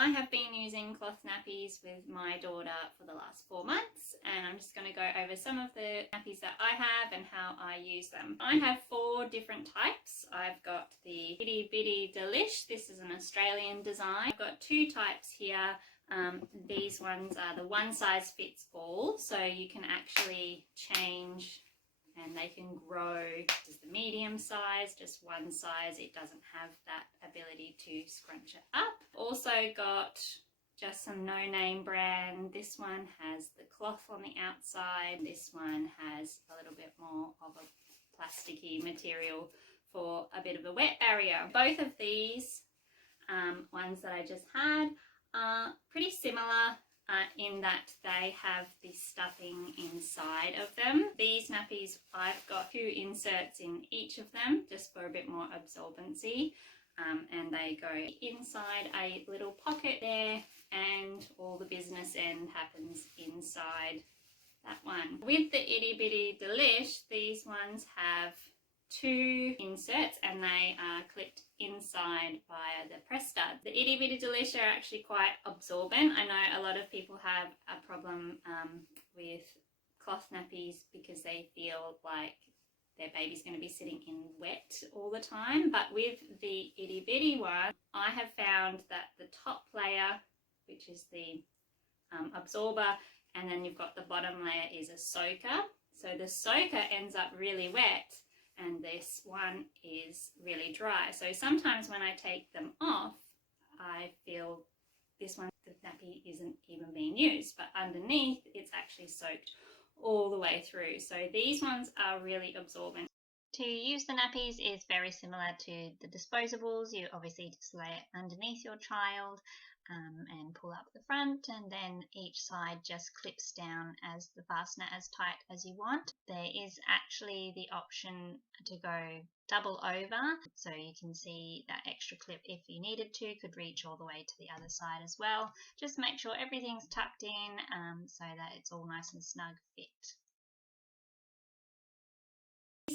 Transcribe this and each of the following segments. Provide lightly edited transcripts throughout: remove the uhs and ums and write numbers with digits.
I have been using cloth nappies with my daughter for the last 4 months, and I'm just going to go over some of the nappies that I have and how I use them. I have 4 different types. I've got the Itty Bitty Delish. This is an Australian design. I've got 2 types here. These ones are the one size fits all, so you can actually change and they can grow just the medium size, just one size. It doesn't have that ability to scrunch it up. Also got just some no-name brand. This one has the cloth on the outside. This one has a little bit more of a plasticky material for a bit of a wet barrier. Both of these ones that I just had are pretty similar in that they have the stuffing inside of them. These nappies, I've got 2 inserts in each of them just for a bit more absorbency, and they go inside a little pocket there, and all the business end happens inside that one. With the Itty Bitty Delish, these ones have 2 inserts and they are clipped inside via the press stud. The Itty Bitty Delish are actually quite absorbent. I know a lot of people have a problem with cloth nappies because they feel like their baby's going to be sitting in wet all the time, but with the Itty Bitty one, I have found that the top layer, which is the absorber, and then you've got the bottom layer is a soaker. So the soaker ends up really wet and this one is really dry. So sometimes when I take them off, I feel this one, the nappy isn't even being used, but underneath it's actually soaked all the way through. So these ones are really absorbent. To use the nappies is very similar to the disposables. You obviously just lay it underneath your child and pull up the front, and then each side just clips down as the fastener as tight as you want. There is actually the option to go double over, so you can see that extra clip, if you needed to, could reach all the way to the other side as well. Just make sure everything's tucked in so that it's all nice and snug fit.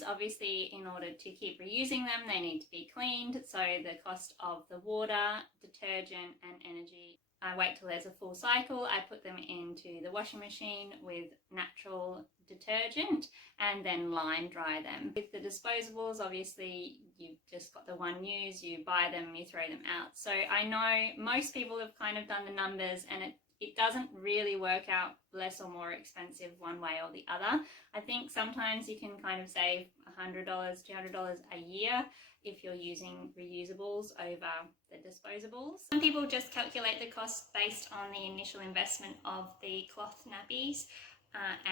Obviously, in order to keep reusing them, they need to be cleaned, so the cost of the water, detergent and energy, I wait till there's a full cycle. I put them into the washing machine with natural detergent and then line dry them. With the disposables, obviously you've just got the one use, you buy them, you throw them out. So I know most people have kind of done the numbers, and it doesn't really work out less or more expensive one way or the other. I think sometimes you can kind of save $100, $200 a year if you're using reusables over the disposables. Some people just calculate the cost based on the initial investment of the cloth nappies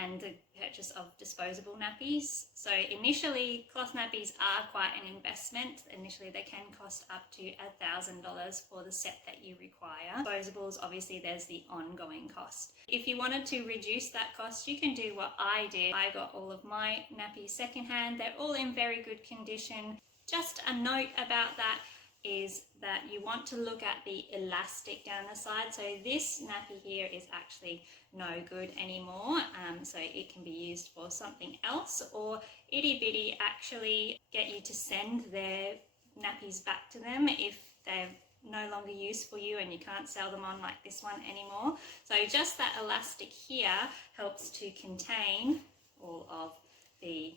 and the purchase of disposable nappies. So initially, cloth nappies are quite an investment. Initially, they can cost up to $1,000 for the set that you require. Disposables, obviously, there's the ongoing cost. If you wanted to reduce that cost, you can do what I did. I got all of my nappies secondhand. They're all in very good condition. Just a note about that is that you want to look at the elastic down the side. So this nappy here is actually no good anymore, so it can be used for something else, or Itty Bitty actually get you to send their nappies back to them if they're no longer used for you and you can't sell them on like this one anymore. So just that elastic here helps to contain all of the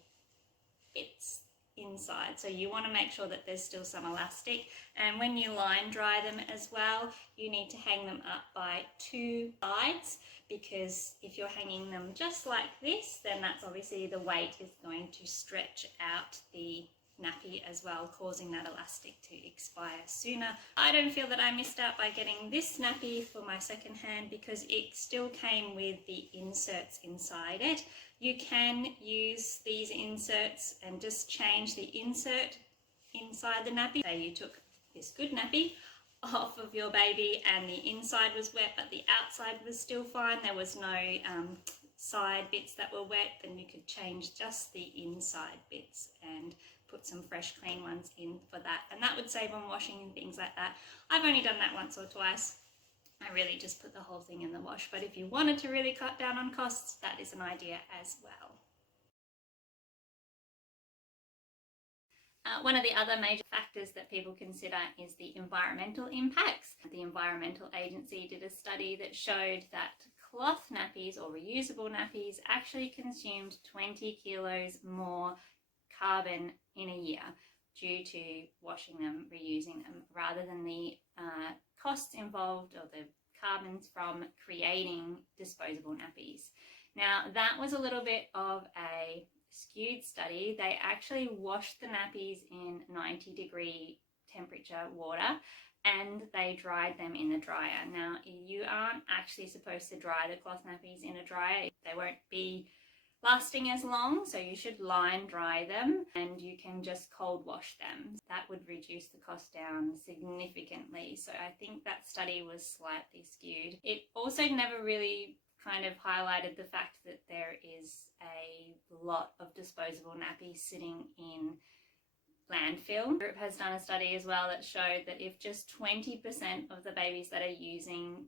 bits inside, so you want to make sure that there's still some elastic. And when you line dry them as well, you need to hang them up by 2 sides, because if you're hanging them just like this, then that's obviously the weight is going to stretch out the nappy as well, causing that elastic to expire sooner. I don't feel that I missed out by getting this nappy for my second hand because it still came with the inserts inside it. You can use these inserts and just change the insert inside the nappy. Say you took this good nappy off of your baby and the inside was wet but the outside was still fine, there was no side bits that were wet, then you could change just the inside bits and put some fresh clean ones in for that, and that would save on washing and things like that. I've only done that once or twice. I really just put the whole thing in the wash, but if you wanted to really cut down on costs, that is an idea as well. One of the other major factors that people consider is the environmental impacts. The Environmental Agency did a study that showed that cloth nappies or reusable nappies actually consumed 20 kilos more carbon in a year due to washing them, reusing them, rather than the costs involved or the carbons from creating disposable nappies. Now, that was a little bit of a skewed study. They actually washed the nappies in 90-degree temperature water and they dried them in the dryer. Now, you aren't actually supposed to dry the cloth nappies in a dryer. They won't be lasting as long, so you should line dry them and you can just cold wash them. That would reduce the cost down significantly. So I think that study was slightly skewed. It also never really kind of highlighted the fact that there is a lot of disposable nappies sitting in landfill. The group has done a study as well that showed that if just 20% of the babies that are using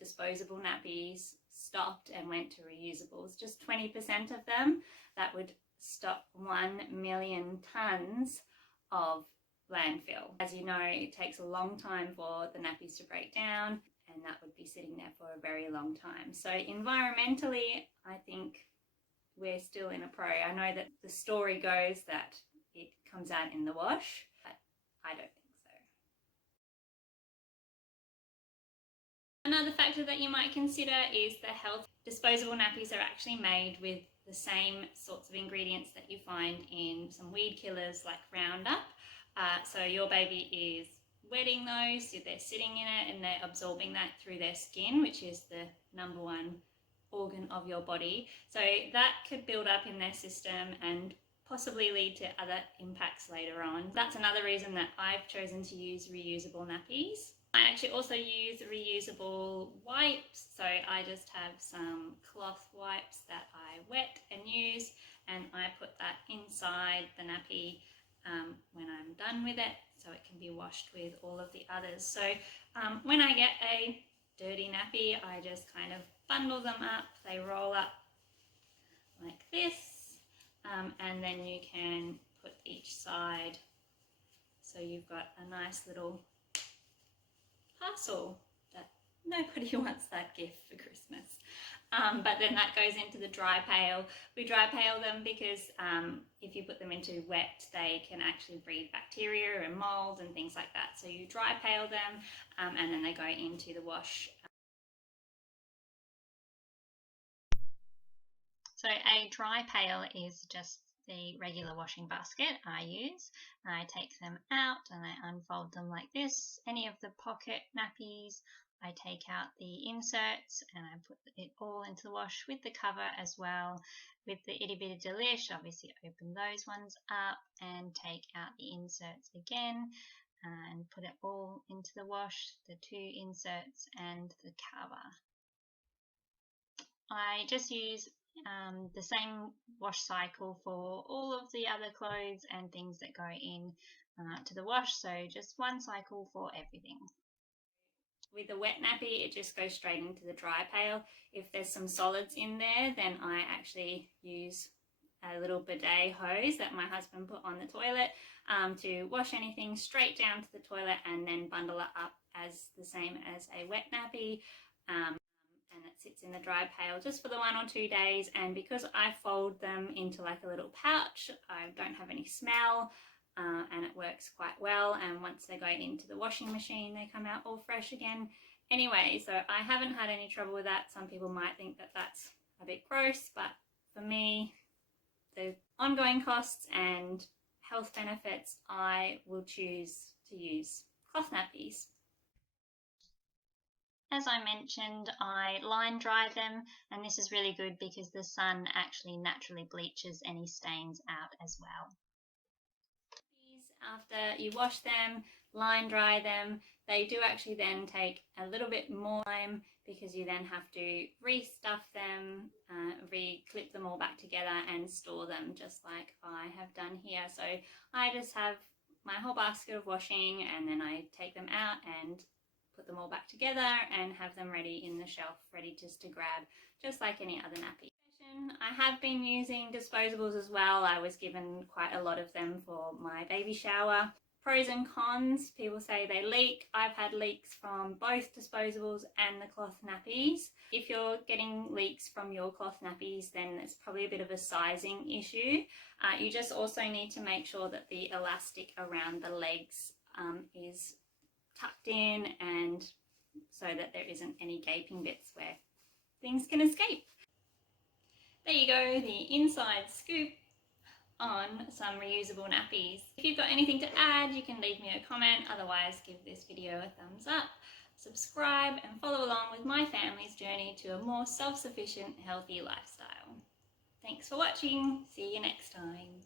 disposable nappies stopped and went to reusables, just 20% of them, that would stop 1 million tonnes of landfill. As you know, it takes a long time for the nappies to break down, and that would be sitting there for a very long time. So environmentally, I think we're still in a pro. I know that the story goes that it comes out in the wash, but I don't think so. Another factor that you might consider is the health. Disposable nappies are actually made with the same sorts of ingredients that you find in some weed killers like Roundup. So your baby is wetting those, so they're sitting in it and they're absorbing that through their skin, which is the #1 organ of your body. So that could build up in their system and possibly lead to other impacts later on. That's another reason that I've chosen to use reusable nappies. I actually also use reusable wipes, so I just have some cloth wipes that I wet and use, and I put that inside the nappy when I'm done with it, so it can be washed with all of the others. So when I get a dirty nappy, I just kind of bundle them up. They roll up like this, and then you can put each side, so you've got a nice little parcel that nobody wants that gift for Christmas. But then that goes into the dry pail. We dry pail them because if you put them into wet, they can actually breed bacteria and mold and things like that. So you dry pail them and then they go into the wash. So a dry pail is just the regular washing basket I use. I take them out and I unfold them like this. Any of the pocket nappies, I take out the inserts and I put it all into the wash with the cover as well. With the itty bitty delish, obviously open those ones up and take out the inserts again and put it all into the wash, the 2 inserts and the cover. I just use the same wash cycle for all of the other clothes and things that go in to the wash, so just one cycle for everything. With a wet nappy, it just goes straight into the dry pail. If there's some solids in there, then I actually use a little bidet hose that my husband put on the toilet to wash anything straight down to the toilet and then bundle it up as the same as a wet nappy. And it sits in the dry pail just for the 1 or 2 days, and because I fold them into like a little pouch, I don't have any smell and it works quite well, and once they go into the washing machine they come out all fresh again. Anyway, so I haven't had any trouble with that. Some people might think that that's a bit gross, but for me, the ongoing costs and health benefits, I will choose to use cloth nappies. As I mentioned, I line dry them, and this is really good because the sun actually naturally bleaches any stains out as well. After you wash them, line dry them, they do actually then take a little bit more time because you then have to re-stuff them, re-clip them all back together and store them just like I have done here. So I just have my whole basket of washing and then I take them out and put them all back together and have them ready in the shelf, ready just to grab, just like any other nappy. I have been using disposables as well. I was given quite a lot of them for my baby shower. Pros and cons, people say they leak. I've had leaks from both disposables and the cloth nappies. If you're getting leaks from your cloth nappies, then it's probably a bit of a sizing issue. You just also need to make sure that the elastic around the legs is tucked in, and so that there isn't any gaping bits where things can escape. There you go, the inside scoop on some reusable nappies. If you've got anything to add, you can leave me a comment. Otherwise, give this video a thumbs up, subscribe, and follow along with my family's journey to a more self-sufficient, healthy lifestyle. Thanks for watching. See you next time.